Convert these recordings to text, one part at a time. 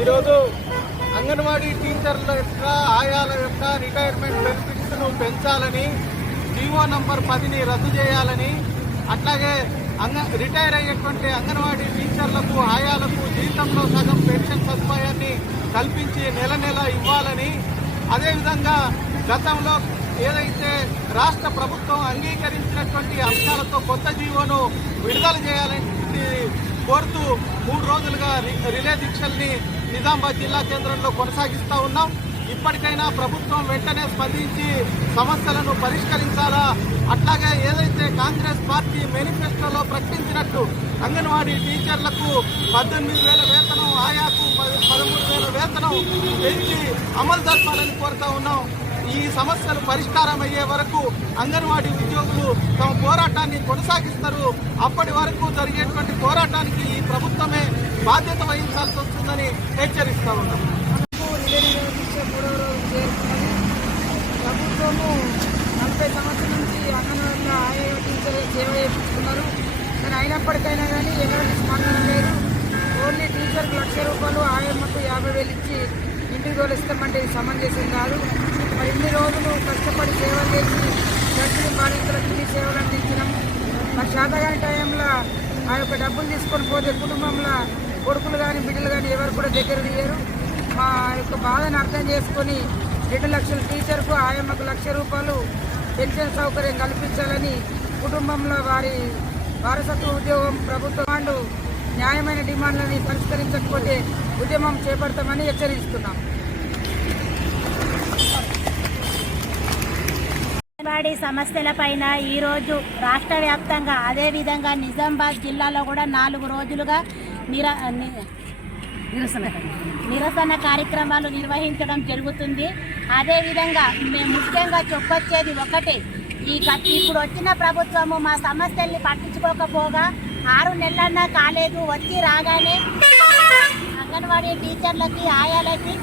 ఈరోజు అంగన్వాడీ టీచర్ల యొక్క ఆయాల యొక్క రిటైర్మెంట్ బెనిఫిట్స్ను పెంచాలని, జీవో నంబర్ 10ని రద్దు చేయాలని, అట్లాగే రిటైర్ అయ్యేటువంటి అంగన్వాడీ టీచర్లకు ఆయాలకు జీతంలో సగం పెన్షన్ సదుపాయాన్ని కల్పించి నెల నెల ఇవ్వాలని, అదేవిధంగా గతంలో ఏదైతే రాష్ట్ర ప్రభుత్వం అంగీకరించినటువంటి అంశాలతో కొత్త జీవోను విడుదల చేయాలని కోరుతూ 3 రోజులుగా రిలే దీక్షల్ని నిజామాబాద్ జిల్లా కేంద్రంలో కొనసాగిస్తూ ఉన్నాం. ఇప్పటికైనా ప్రభుత్వం వెంటనే స్పందించి సమస్యలను పరిష్కరించాలా, అట్లాగే ఏదైతే కాంగ్రెస్ పార్టీ మేనిఫెస్టోలో ప్రకటించినట్టు అంగన్వాడీ టీచర్లకు 18,000 వేతనం, ఆయాకు 13,000 వేతనం పెంచి అమలు జరపాలని కోరుతా ఉన్నాం. ఈ సమస్యలు పరిష్కారం అయ్యే వరకు అంగన్వాడీ ఉద్యోగులు తమ పోరాటాన్ని కొనసాగిస్తారు. అప్పటి వరకు జరిగేటువంటి పోరాటానికి ఈ ప్రభుత్వమే బాధ్యత వహించాల్సి వస్తుందని హెచ్చరిస్తా ఉన్నాం. ప్రభుత్వము 40 సంవత్సరాల నుంచి అంగన్వాడీలో ఆయా టీచర్ సేవ చేయించుకున్నారు. కానీ అయినప్పటికైనా కానీ ఎలాంటి స్పందన లేదు. ఓన్లీ టీచర్కి ₹1,00,000, ఆయమ్మకు 50,000 ఇచ్చి ఇంటికి తోలిస్తామంటే ఇది సమంజసం కాదు. మరి ఇన్ని రోజులు కష్టపడి సేవలు చేసి గర్భిణీ బాలింతలకు ఇన్ని సేవలు అందించినాం. మరి శాతగాని టైంలో ఆ యొక్క డబ్బులు తీసుకొని పోతే కుటుంబంలో కొడుకులు కానీ బిడ్డలు కానీ ఎవరు కూడా దగ్గర తీయరు. మా యొక్క బాధను అర్థం చేసుకొని 2 లక్షల టీచర్కు ఆయమ్మకు ₹1,00,000 పెన్షన్ సౌకర్యం కల్పించాలని, కుటుంబంలో వారి వారసత్వ ఉద్యోగం ప్రభుత్వం న్యాయమైన డిమాండ్లని పరిష్కరించకపోతే ఉద్యమం చేపడతామని హెచ్చరిస్తున్నాం. అంగన్వాడీ సమస్యలపైన ఈరోజు రాష్ట్ర వ్యాప్తంగా, అదేవిధంగా నిజామాబాద్ జిల్లాలో కూడా 4 రోజులుగా నిరసన కార్యక్రమాలు నిర్వహించడం జరుగుతుంది. అదేవిధంగా మేము ముఖ్యంగా చెప్పొచ్చేది ఒకటే, ఇప్పుడు వచ్చిన ప్రభుత్వము మా సమస్యల్ని పట్టించుకోకపోగా 6 నెలలన్నా కాలేదు, వచ్చి రాగానే అంగన్వాడీ టీచర్లకి ఆయాలకి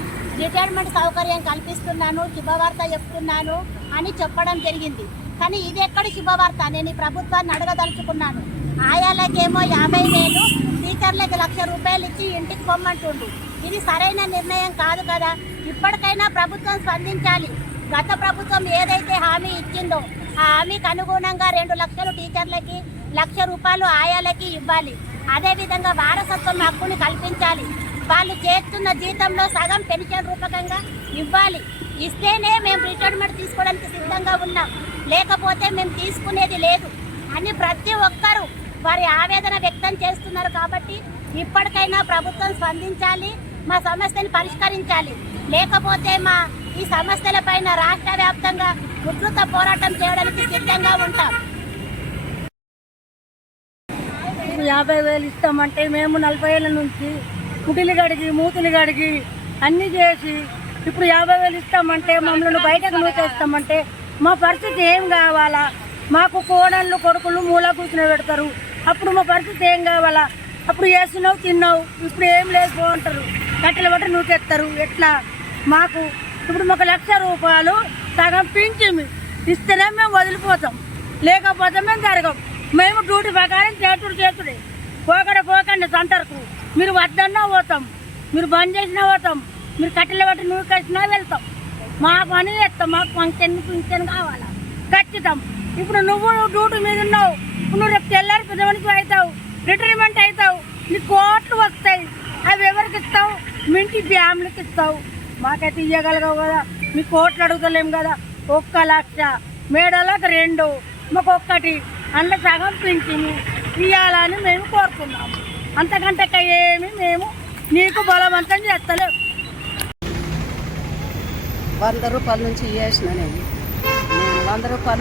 రిటైర్మెంట్ సౌకర్యం కల్పిస్తున్నాను, శుభవార్త చెప్తున్నాను అని చెప్పడం జరిగింది. కానీ ఇది ఎక్కడి శుభవార్త? నేను ఈ ప్రభుత్వాన్ని అడగదలుచుకున్నాను. ఆయాలకేమో 50,000, టీచర్లకి ₹1,00,000 ఇచ్చి ఇంటికి పొమ్మంటుండు. ఇది సరైన నిర్ణయం కాదు కదా. ఇప్పటికైనా ప్రభుత్వం స్పందించాలి. గత ప్రభుత్వం ఏదైతే హామీ ఇచ్చిందో ఆ హామీకి అనుగుణంగా 2 లక్షలు టీచర్లకి, ₹1,00,000 ఆయాలకి ఇవ్వాలి. అదేవిధంగా వారసత్వం హక్కుని కల్పించాలి. వాళ్ళు చేస్తున్న జీతంలో సగం పెన్షన్ రూపకంగా ఇవ్వాలి. ఇస్తేనే మేము రిటైర్మెంట్ తీసుకోవడానికి సిద్ధంగా ఉన్నాం, లేకపోతే మేము తీసుకునేది లేదు అని ప్రతి ఒక్కరూ వారి ఆవేదన వ్యక్తం చేస్తున్నారు. కాబట్టి ఇప్పటికైనా ప్రభుత్వం స్పందించాలి, మా సమస్యను పరిష్కరించాలి. లేకపోతే మా ఈ సమస్యలపైన రాష్ట్ర వ్యాప్తంగా ఉధృత పోరాటం చేయడానికి సిద్ధంగా ఉంటాం. 50,000 ఇస్తామంటే మేము 40 ఏళ్ళ నుంచి కుటిలి గడిగి మూతులు గడిగి అన్నీ చేసి ఇప్పుడు 50,000 ఇస్తామంటే మమ్మల్ని బయటకు నూచేస్తామంటే మా పరిస్థితి ఏం కావాలా? మాకు కోడళ్ళు కొడుకులు మూల కూర్చుని పెడతారు. అప్పుడు మా పరిస్థితి ఏం కావాలా? అప్పుడు వేస్తున్నావు తిన్నావు, ఇప్పుడు ఏం లేదు అంటారు, కట్టెలు బట్టి నూకెత్తారు. ఎట్లా? మాకు ఇప్పుడు మాకు ₹1,00,000 సగం పింఛమి ఇస్తేనే మేము వదిలిపోతాం, లేకపోతే మేము జరగం. మేము డ్యూటీ ప్రకారం చేతుడే పోకండి సెంటర్కు. మీరు వద్దన్నా పోతాం, మీరు బంద్ చేసినా పోతాం, మీరు కట్టెలు బట్టి నూకేసినా వెళ్తాం. మా పని చేస్తాం, మాకు పింఛన్ కావాలా ఖచ్చితం. ఇప్పుడు నువ్వు డ్యూటీ మీద ఉన్నావు, నువ్వు రేపు తెల్లారి పెద్దమనికి అవుతావు, రిటైర్మెంట్ అవుతావు, నీ కోట్లు వస్తాయి. అవి ఎవరికి ఇస్తావు? మీ ఇంటి ఫ్యామిలీకి ఇస్తావు. మాకైతే ఇవ్వగలగవు కదా, మీ కోట్లు అడుగుతలేం కదా. 1,00,000 మేడలకు 2, మాకు 1 అందులో సగం పింఛను ఇవ్వాలని మేము కోరుకున్నాము. అంతకంటే ఏమి మేము నీకు బలవంతం చేస్తలేము. ₹100 నుంచి ఇవ్వాల్సిన నేను ₹100